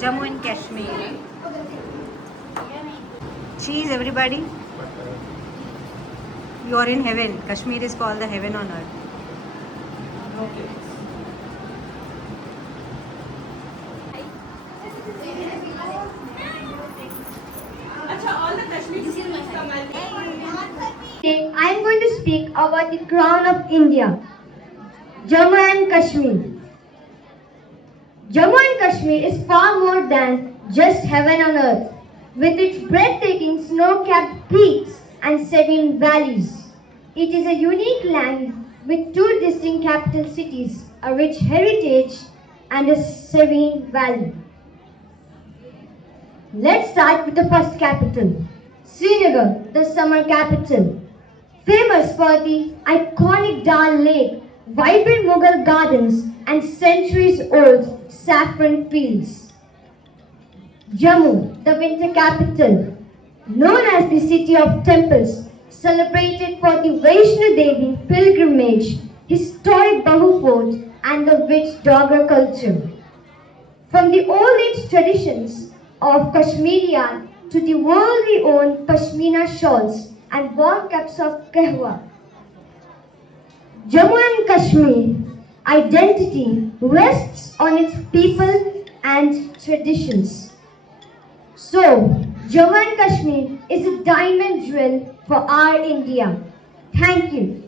Jammu and Kashmir. Cheese, everybody. You are in heaven. Kashmir is called the heaven on earth. Today I am going to speak about the crown of India, Jammu and Kashmir. Jammu and Kashmir is far more than just heaven on earth, with its breathtaking snow-capped peaks and serene valleys. It is a unique land with two distinct capital cities, a rich heritage and a serene valley. Let's start with the first capital, Srinagar, the summer capital. Famous for the iconic Dal Lake, vibrant Mughal gardens and centuries-old saffron fields. Jammu, the winter capital, known as the city of temples, celebrated for the Vaishno Devi pilgrimage, historic Bahu Fort and the rich Dogra culture. From the old age traditions of Kashmirian to the worldly owned Pashmina shawls and warm cups of kahwa. Jammu and Kashmir identity rests on its people and traditions. So, Jammu and Kashmir is a diamond jewel for our India. Thank you.